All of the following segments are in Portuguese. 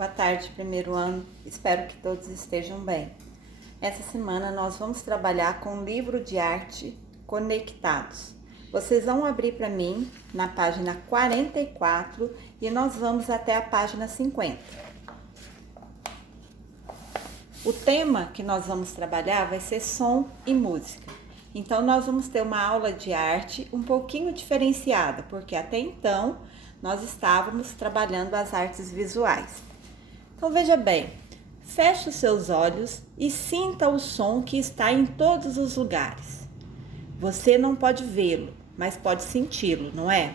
Boa tarde, primeiro ano. Espero que todos estejam bem. Essa semana nós vamos trabalhar com o livro de arte Conectados. Vocês vão abrir para mim na página 44 e nós vamos até a página 50. O tema que nós vamos trabalhar vai ser som e música. Então nós vamos ter uma aula de arte um pouquinho diferenciada, porque até então nós estávamos trabalhando as artes visuais. Então veja bem, feche os seus olhos e sinta o som que está em todos os lugares. Você não pode vê-lo, mas pode senti-lo, não é?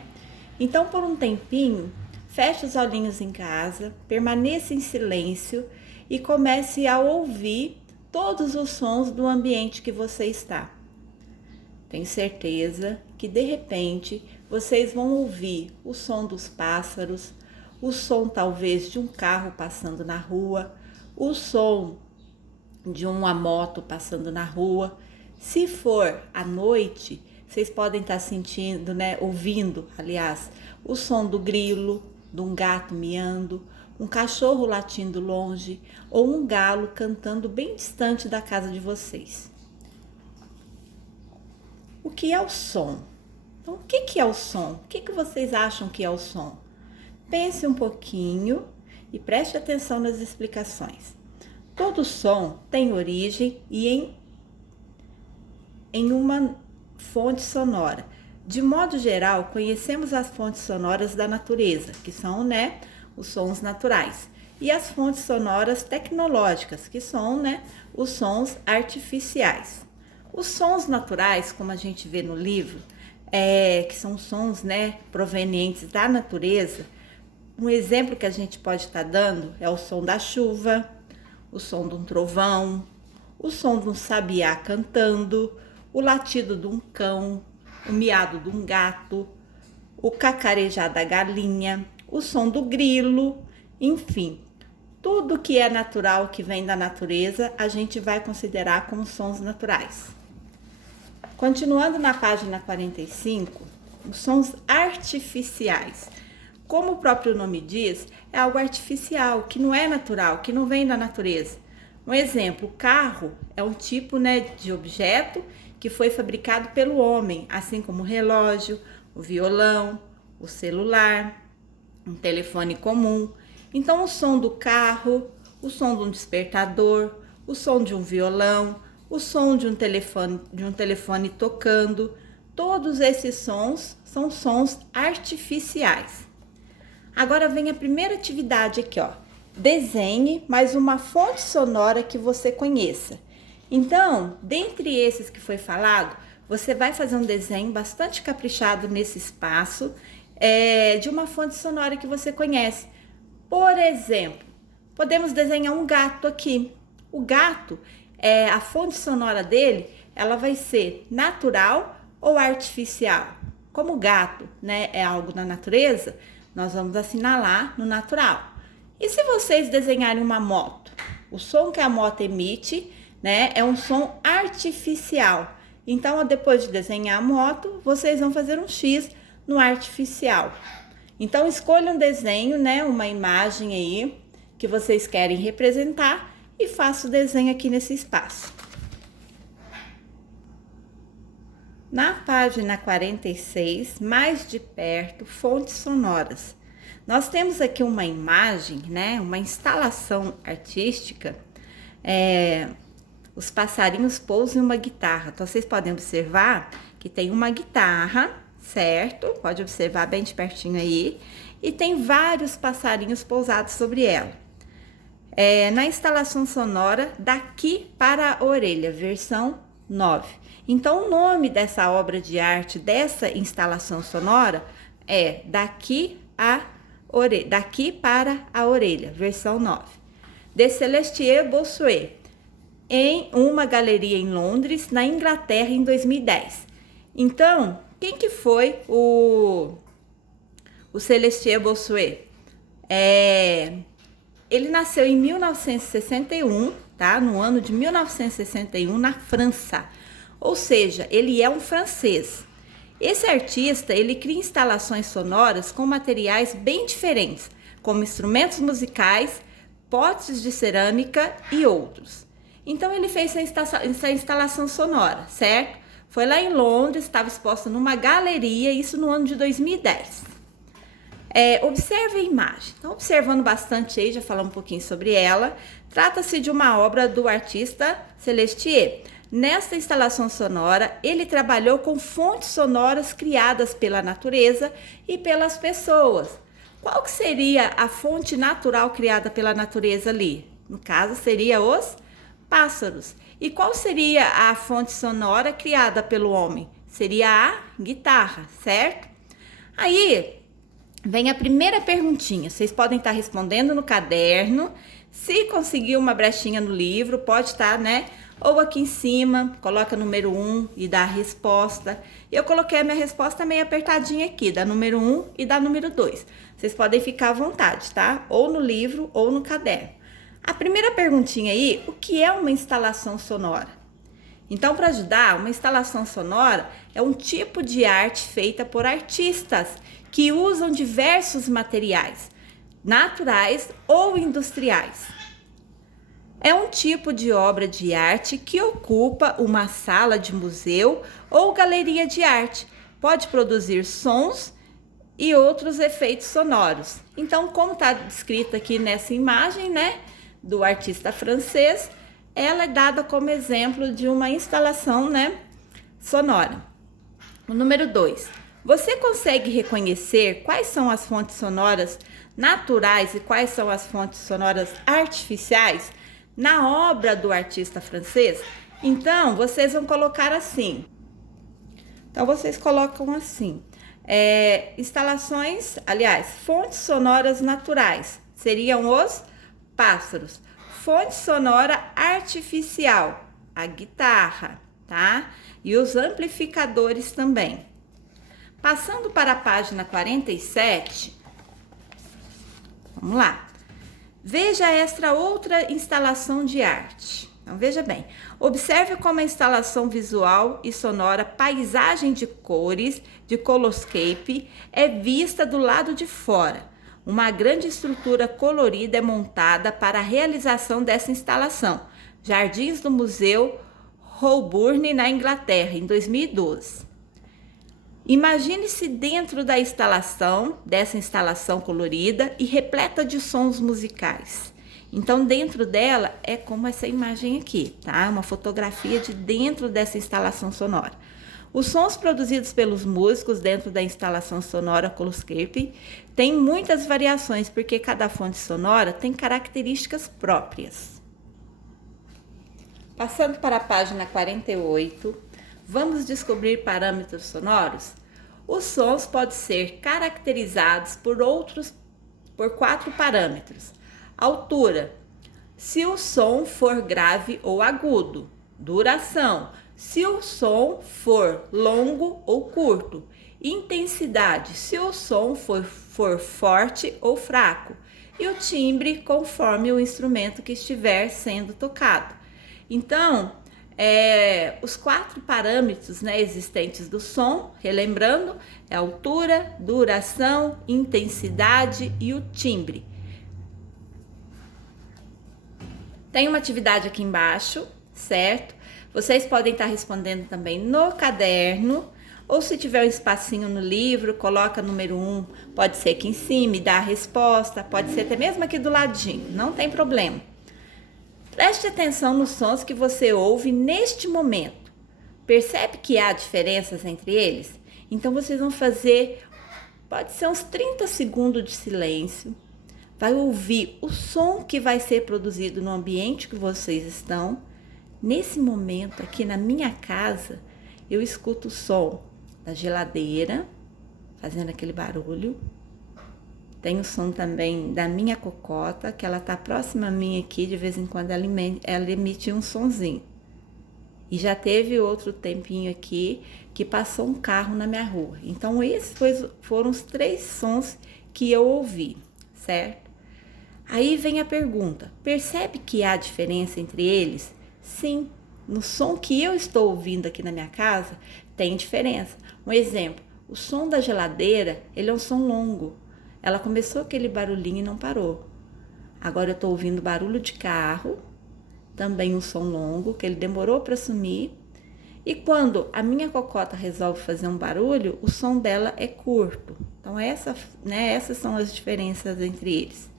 Então por um tempinho, feche os olhinhos em casa, permaneça em silêncio e comece a ouvir todos os sons do ambiente que você está. Tenho certeza que de repente vocês vão ouvir o som dos pássaros, o som talvez de um carro passando na rua, o som de uma moto passando na rua. Se for à noite, vocês podem estar sentindo, ouvindo, o som do grilo, de um gato miando, um cachorro latindo longe ou um galo cantando bem distante da casa de vocês. O que é o som? Então, o que é o som? O que vocês acham que é o som? Pense um pouquinho e preste atenção nas explicações. Todo som tem origem e em uma fonte sonora. De modo geral, conhecemos as fontes sonoras da natureza, que são, os sons naturais, e as fontes sonoras tecnológicas, que são, os sons artificiais. Os sons naturais, como a gente vê no livro, que são sons, provenientes da natureza. Um exemplo que a gente pode estar dando é o som da chuva, o som de um trovão, o som de um sabiá cantando, o latido de um cão, o miado de um gato, o cacarejar da galinha, o som do grilo, enfim. Tudo que é natural, que vem da natureza, a gente vai considerar como sons naturais. Continuando na página 45, os sons artificiais. Como o próprio nome diz, é algo artificial, que não é natural, que não vem da natureza. Um exemplo, o carro é um tipo de objeto que foi fabricado pelo homem, assim como o relógio, o violão, o celular, um telefone comum. Então o som do carro, o som de um despertador, o som de um violão, o som de um telefone tocando, todos esses sons são sons artificiais. Agora vem a primeira atividade aqui, Desenhe mais uma fonte sonora que você conheça. Então, dentre esses que foi falado, você vai fazer um desenho bastante caprichado nesse espaço de uma fonte sonora que você conhece. Por exemplo, podemos desenhar um gato aqui. O gato, a fonte sonora dele, ela vai ser natural ou artificial? Como o gato, é algo da natureza, nós vamos assinalar no natural. E se vocês desenharem uma moto? O som que a moto emite, é um som artificial. Então, depois de desenhar a moto, vocês vão fazer um X no artificial. Então, escolha um desenho, uma imagem aí que vocês querem representar e faça o desenho aqui nesse espaço. Na página 46, mais de perto, fontes sonoras. Nós temos aqui uma imagem, uma instalação artística. Os passarinhos pousam em uma guitarra. Então, vocês podem observar que tem uma guitarra, certo? Pode observar bem de pertinho aí. E tem vários passarinhos pousados sobre ela. Na instalação sonora, Daqui para a Orelha, versão 9. Então, o nome dessa obra de arte, dessa instalação sonora, é Daqui para a Orelha, versão 9. De Celestia Bossuet, em uma galeria em Londres, na Inglaterra, em 2010. Então, quem que foi o Celestia Bossuet? Ele nasceu em 1961, no ano de 1961, na França. Ou seja, ele é um francês. Esse artista, ele cria instalações sonoras com materiais bem diferentes, como instrumentos musicais, potes de cerâmica e outros. Então ele fez essa instalação sonora, certo? Foi lá em Londres, estava exposta numa galeria, isso no ano de 2010. Observe a imagem. Então, observando bastante aí, já falamos um pouquinho sobre ela. Trata-se de uma obra do artista Celestier. Nesta instalação sonora, ele trabalhou com fontes sonoras criadas pela natureza e pelas pessoas. Qual que seria a fonte natural criada pela natureza ali? No caso, seria os pássaros. E qual seria a fonte sonora criada pelo homem? Seria a guitarra, certo? Aí vem a primeira perguntinha. Vocês podem estar respondendo no caderno. Se conseguir uma brechinha no livro, pode estar, né? Ou aqui em cima, coloca número 1 e dá a resposta. Eu coloquei a minha resposta meio apertadinha aqui, da número 1 e da número 2. Vocês podem ficar à vontade, tá? Ou no livro ou no caderno. A primeira perguntinha aí, o que é uma instalação sonora? Então, para ajudar, uma instalação sonora é um tipo de arte feita por artistas que usam diversos materiais, naturais ou industriais. É um tipo de obra de arte que ocupa uma sala de museu ou galeria de arte. Pode produzir sons e outros efeitos sonoros. Então, como está descrito aqui nessa imagem, né, do artista francês, ela é dada como exemplo de uma instalação, né, sonora. O número 2. Você consegue reconhecer quais são as fontes sonoras naturais e quais são as fontes sonoras artificiais na obra do artista francês? Então, vocês vão colocar assim. Então, vocês colocam assim. Fontes sonoras naturais seriam os pássaros. Fonte sonora artificial, a guitarra, tá? E os amplificadores também. Passando para a página 47, vamos lá. Veja esta outra instalação de arte. Então, veja bem. Observe como a instalação visual e sonora Paisagem de Cores, de Coloscape, é vista do lado de fora. Uma grande estrutura colorida é montada para a realização dessa instalação. Jardins do Museu Holborn, na Inglaterra, em 2012. Imagine-se dentro dessa instalação colorida e repleta de sons musicais. Então, dentro dela é como essa imagem aqui, tá? Uma fotografia de dentro dessa instalação sonora. Os sons produzidos pelos músicos dentro da instalação sonora Coloscape têm muitas variações, porque cada fonte sonora tem características próprias. Passando para a página 48, vamos descobrir parâmetros sonoros? Os sons podem ser caracterizados por 4 parâmetros. Altura, se o som for grave ou agudo. Duração, se o som for longo ou curto. Intensidade, se o som for forte ou fraco. E o timbre, conforme o instrumento que estiver sendo tocado. Então, os 4 parâmetros, né, existentes do som, relembrando, é altura, duração, intensidade e o timbre. Tem uma atividade aqui embaixo, certo? Vocês podem estar respondendo também no caderno, ou se tiver um espacinho no livro, coloca número 1, pode ser aqui em cima e dá a resposta, pode ser até mesmo aqui do ladinho, não tem problema. Preste atenção nos sons que você ouve neste momento. Percebe que há diferenças entre eles? Então, vocês vão fazer, pode ser uns 30 segundos de silêncio. Vai ouvir o som que vai ser produzido no ambiente que vocês estão. Nesse momento, aqui na minha casa, eu escuto o som da geladeira, fazendo aquele barulho. Tem o som também da minha cocota, que ela tá próxima a mim aqui, de vez em quando ela emite um sonzinho. E já teve outro tempinho aqui que passou um carro na minha rua. Então, esses foram os 3 sons que eu ouvi, certo? Aí vem a pergunta, percebe que há diferença entre eles? Sim, no som que eu estou ouvindo aqui na minha casa, tem diferença. Um exemplo, o som da geladeira, ele é um som longo. Ela começou aquele barulhinho e não parou. Agora eu estou ouvindo barulho de carro, também um som longo, que ele demorou para sumir. E quando a minha cocota resolve fazer um barulho, o som dela é curto. Então, essas são as diferenças entre eles.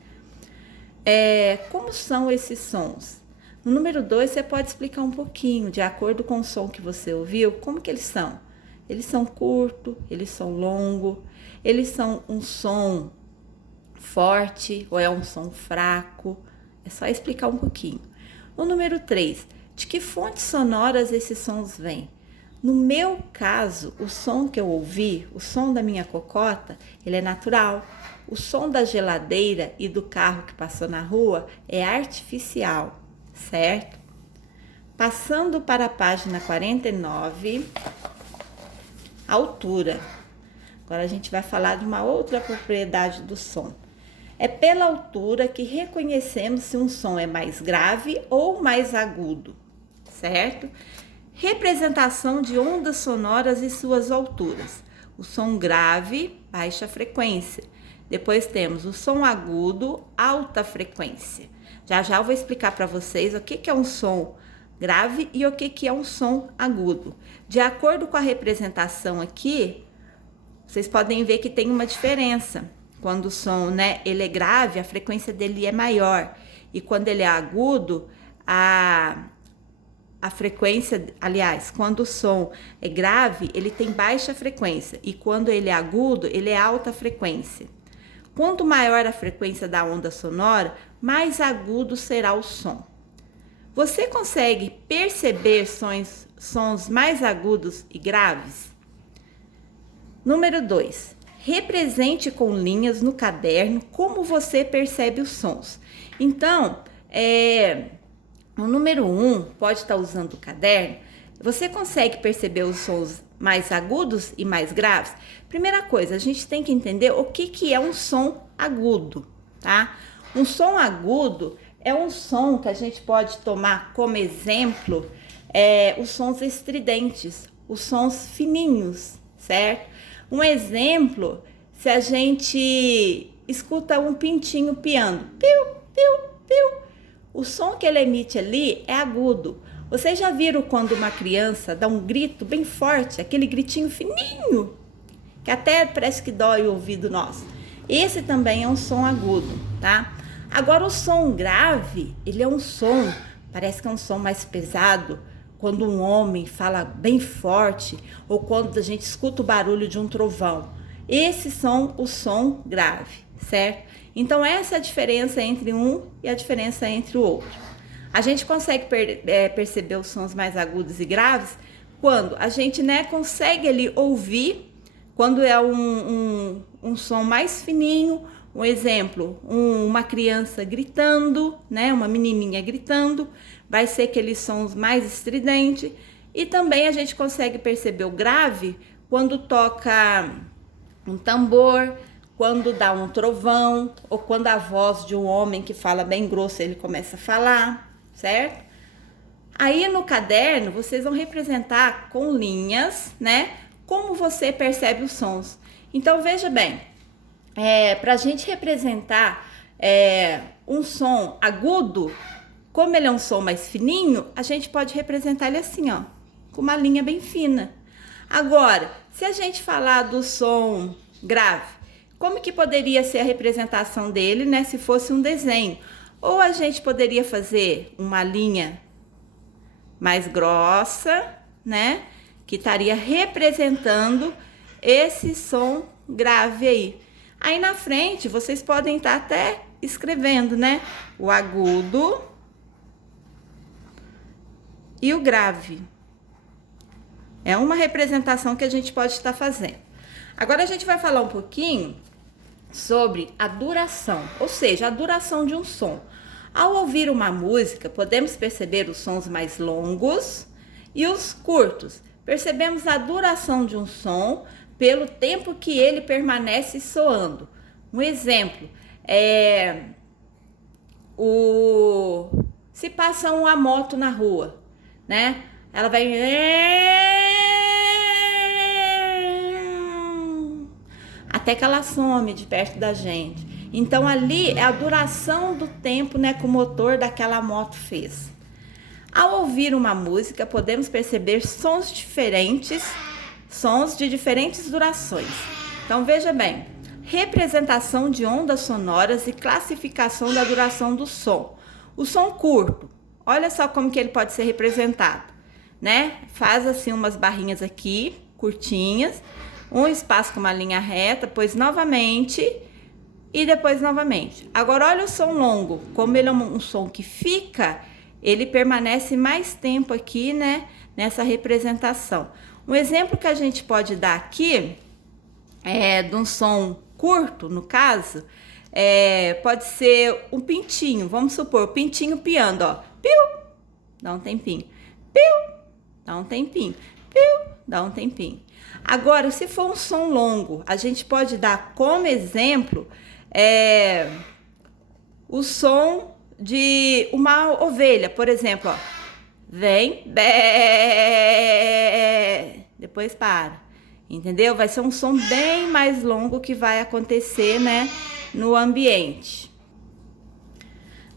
Como são esses sons? No número 2, você pode explicar um pouquinho, de acordo com o som que você ouviu, como que eles são. Eles são curtos, eles são longos, eles são um som forte ou é um som fraco. É só explicar um pouquinho. O número 3, de que fontes sonoras esses sons vêm? No meu caso, o som que eu ouvi, o som da minha cocota, ele é natural. O som da geladeira e do carro que passou na rua é artificial, certo? Passando para a página 49, altura. Agora a gente vai falar de uma outra propriedade do som. É pela altura que reconhecemos se um som é mais grave ou mais agudo, certo? Representação de ondas sonoras e suas alturas. O som grave, baixa frequência. Depois temos o som agudo, alta frequência. Já eu vou explicar para vocês o que é um som grave e o que é um som agudo. De acordo com a representação aqui, vocês podem ver que tem uma diferença. Quando o som, ele é grave, a frequência dele é maior. E quando ele é agudo, a frequência, aliás, quando o som é grave, ele tem baixa frequência. E quando ele é agudo, ele é alta frequência. Quanto maior a frequência da onda sonora, mais agudo será o som. Você consegue perceber sons mais agudos e graves? Número 2. Represente com linhas no caderno como você percebe os sons. Então, o número 1 pode estar usando o caderno. Você consegue perceber os sons mais agudos e mais graves? Primeira coisa, a gente tem que entender o que é um som agudo, tá? Um som agudo é um som que a gente pode tomar como exemplo os sons estridentes, os sons fininhos, certo? Um exemplo, se a gente escuta um pintinho piando, piu, piu, piu, o som que ele emite ali é agudo. Vocês já viram quando uma criança dá um grito bem forte, aquele gritinho fininho, que até parece que dói o ouvido nosso? Esse também é um som agudo, tá? Agora, o som grave, ele é um som, parece que é um som mais pesado, quando um homem fala bem forte ou quando a gente escuta o barulho de um trovão. Esses são o som grave, certo? Então, essa é a diferença entre um e a diferença entre o outro. A gente consegue perceber os sons mais agudos e graves quando a gente consegue ali ouvir, quando é um som mais fininho. Um exemplo, uma criança gritando, uma menininha gritando, vai ser aqueles sons mais estridentes. E também a gente consegue perceber o grave quando toca um tambor, quando dá um trovão, ou quando a voz de um homem que fala bem grosso, ele começa a falar, certo? Aí no caderno, vocês vão representar com linhas, como você percebe os sons. Então, veja bem, para a gente representar um som agudo, como ele é um som mais fininho, a gente pode representar ele assim, ó, com uma linha bem fina. Agora, se a gente falar do som grave, como que poderia ser a representação dele, se fosse um desenho? Ou a gente poderia fazer uma linha mais grossa, que estaria representando esse som grave aí. Aí na frente, vocês podem estar até escrevendo, o agudo e o grave. É uma representação que a gente pode estar fazendo. Agora a gente vai falar um pouquinho sobre a duração, ou seja, a duração de um som. Ao ouvir uma música, podemos perceber os sons mais longos e os curtos. Percebemos a duração de um som pelo tempo que ele permanece soando. Um exemplo se passa uma moto na rua, ela vai até que ela some de perto da gente. Então ali é a duração do tempo, né, que o motor daquela moto fez. Ao ouvir uma música, podemos perceber sons diferentes, sons de diferentes durações. Então veja bem, representação de ondas sonoras e classificação da duração do som. O som curto, olha só como que ele pode ser representado, né? Faz assim umas barrinhas aqui, curtinhas, um espaço com uma linha reta, depois novamente e depois novamente. Agora olha o som longo, como ele é um som que fica, ele permanece mais tempo aqui, né, nessa representação. Um exemplo que a gente pode dar aqui de um som curto, no caso, pode ser um pintinho. Vamos supor, o pintinho piando, ó. Piu, dá um tempinho. Piu, dá um tempinho. Piu, dá um tempinho. Agora, se for um som longo, a gente pode dar como exemplo o som de uma ovelha, por exemplo, ó. Vem, bé, depois para, entendeu? Vai ser um som bem mais longo que vai acontecer, né, no ambiente.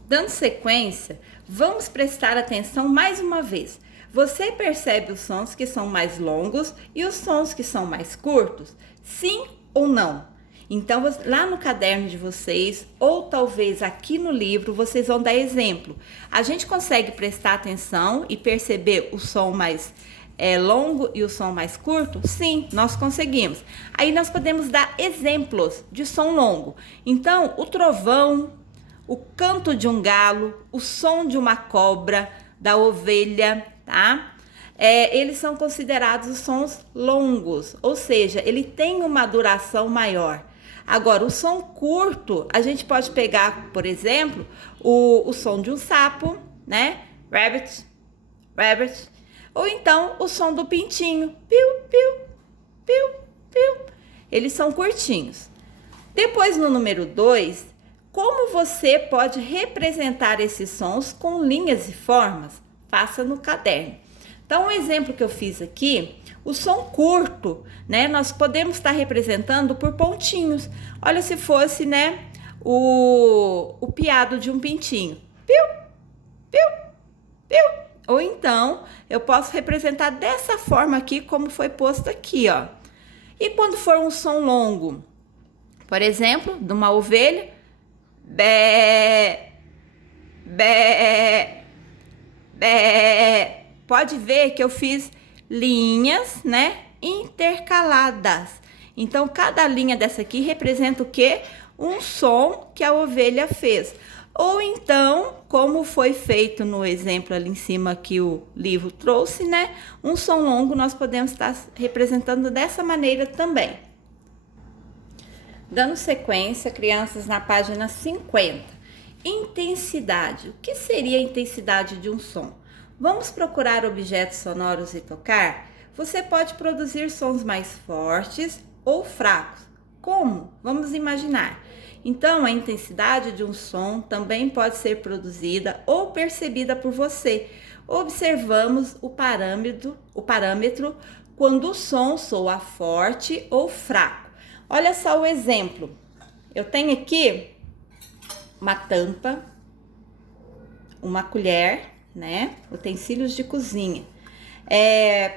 Dando sequência, vamos prestar atenção mais uma vez. Você percebe os sons que são mais longos e os sons que são mais curtos? Sim ou não? Então, lá no caderno de vocês, ou talvez aqui no livro, vocês vão dar exemplo. A gente consegue prestar atenção e perceber o som mais longo e o som mais curto? Sim, nós conseguimos. Aí nós podemos dar exemplos de som longo. Então, o trovão, o canto de um galo, o som de uma cobra, da ovelha, tá? Eles são considerados os sons longos, ou seja, ele tem uma duração maior. Agora, o som curto, a gente pode pegar, por exemplo, o som de um sapo, né? Rabbit, rabbit. Ou então, o som do pintinho. Piu, piu, piu, piu. Eles são curtinhos. Depois, no número 2, como você pode representar esses sons com linhas e formas? Faça no caderno. Então, um exemplo que eu fiz aqui, o som curto, né? Nós podemos estar representando por pontinhos. Olha, se fosse, né, o piado de um pintinho. Piu, piu, piu. Ou então, eu posso representar dessa forma aqui, como foi posto aqui, ó. E quando for um som longo, por exemplo, de uma ovelha, bé, bé, bé. Pode ver que eu fiz linhas, né, intercaladas. Então, cada linha dessa aqui representa o quê? Um som que a ovelha fez. Ou então, como foi feito no exemplo ali em cima que o livro trouxe, né? Um som longo nós podemos estar representando dessa maneira também. Dando sequência, crianças, na página 50. Intensidade. O que seria a intensidade de um som? Vamos procurar objetos sonoros e tocar? Você pode produzir sons mais fortes ou fracos. Como? Vamos imaginar. Então, a intensidade de um som também pode ser produzida ou percebida por você. Observamos o parâmetro quando o som soa forte ou fraco. Olha só o exemplo. Eu tenho aqui uma tampa, uma colher, né? Utensílios de cozinha.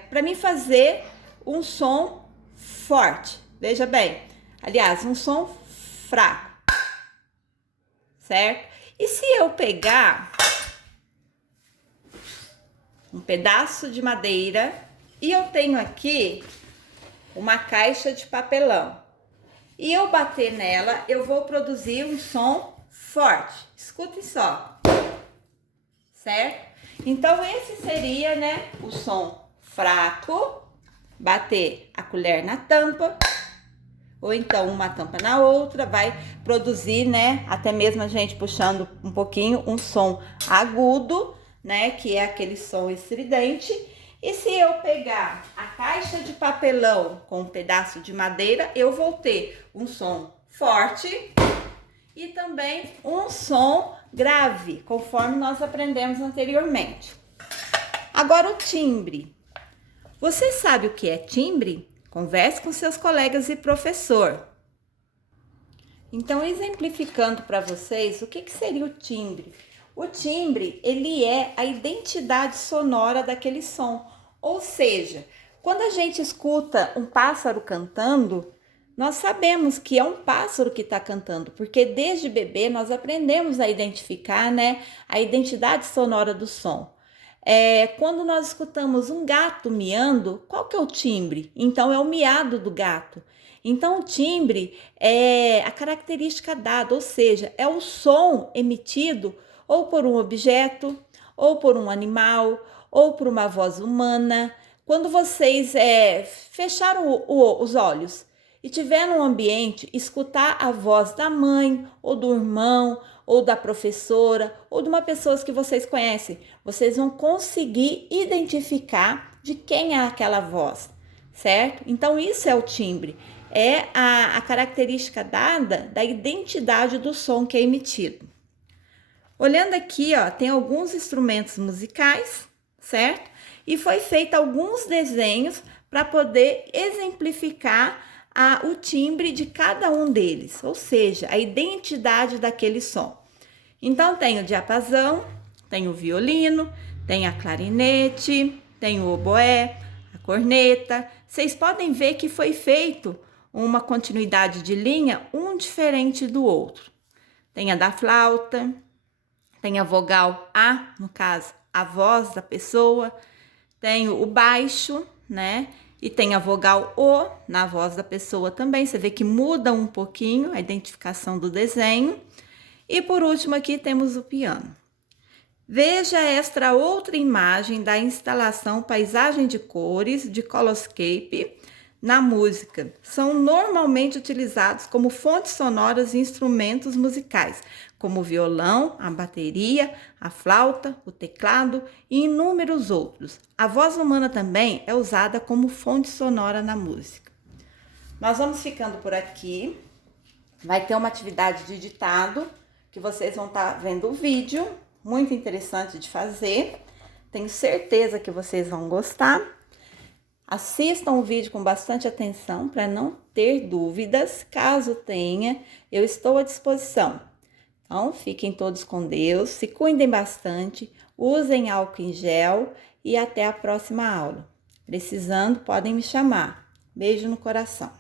Para mim fazer um som forte. Veja bem, aliás, um som fraco, certo? E se eu pegar um pedaço de madeira e eu tenho aqui uma caixa de papelão e eu bater nela, eu vou produzir um som forte. Escutem só. Certo? Então, esse seria, né, o som fraco, bater a colher na tampa, ou então uma tampa na outra, vai produzir, né, até mesmo a gente puxando um pouquinho, um som agudo, né, que é aquele som estridente. E se eu pegar a caixa de papelão com um pedaço de madeira, eu vou ter um som forte e também um som grave, conforme nós aprendemos anteriormente. Agora o timbre. Você sabe o que é timbre? Converse com seus colegas e professor. Então, exemplificando para vocês, o que seria o timbre? O timbre, ele é a identidade sonora daquele som. Ou seja, quando a gente escuta um pássaro cantando, nós sabemos que é um pássaro que está cantando, porque desde bebê nós aprendemos a identificar, né, a identidade sonora do som. Quando nós escutamos um gato miando, qual que é o timbre? Então é o miado do gato. Então o timbre é a característica dada, ou seja, é o som emitido ou por um objeto, ou por um animal, ou por uma voz humana. Quando vocês fecharam os olhos e tiver num ambiente, escutar a voz da mãe, ou do irmão, ou da professora, ou de uma pessoa que vocês conhecem, vocês vão conseguir identificar de quem é aquela voz, certo? Então isso é o timbre, é a característica dada da identidade do som que é emitido. Olhando aqui, ó, tem alguns instrumentos musicais, certo? E foi feito alguns desenhos para poder exemplificar o timbre de cada um deles, ou seja, a identidade daquele som. Então, tem o diapasão, tem o violino, tem a clarinete, tem o oboé, a corneta. Vocês podem ver que foi feito uma continuidade de linha, um diferente do outro. Tem a da flauta, tem a vogal A, no caso, a voz da pessoa, tem o baixo, né? E tem a vogal O na voz da pessoa também. Você vê que muda um pouquinho a identificação do desenho. E por último aqui temos o piano. Veja esta outra imagem da instalação Paisagem de Cores, de Coloscape, na música. São normalmente utilizados como fontes sonoras e instrumentos musicais, como o violão, a bateria, a flauta, o teclado e inúmeros outros. A voz humana também é usada como fonte sonora na música. Nós vamos ficando por aqui. Vai ter uma atividade de ditado, que vocês vão estar vendo o vídeo, muito interessante de fazer. Tenho certeza que vocês vão gostar. Assistam o vídeo com bastante atenção para não ter dúvidas. Caso tenha, eu estou à disposição. Então, fiquem todos com Deus, se cuidem bastante, usem álcool em gel e até a próxima aula. Precisando, podem me chamar. Beijo no coração.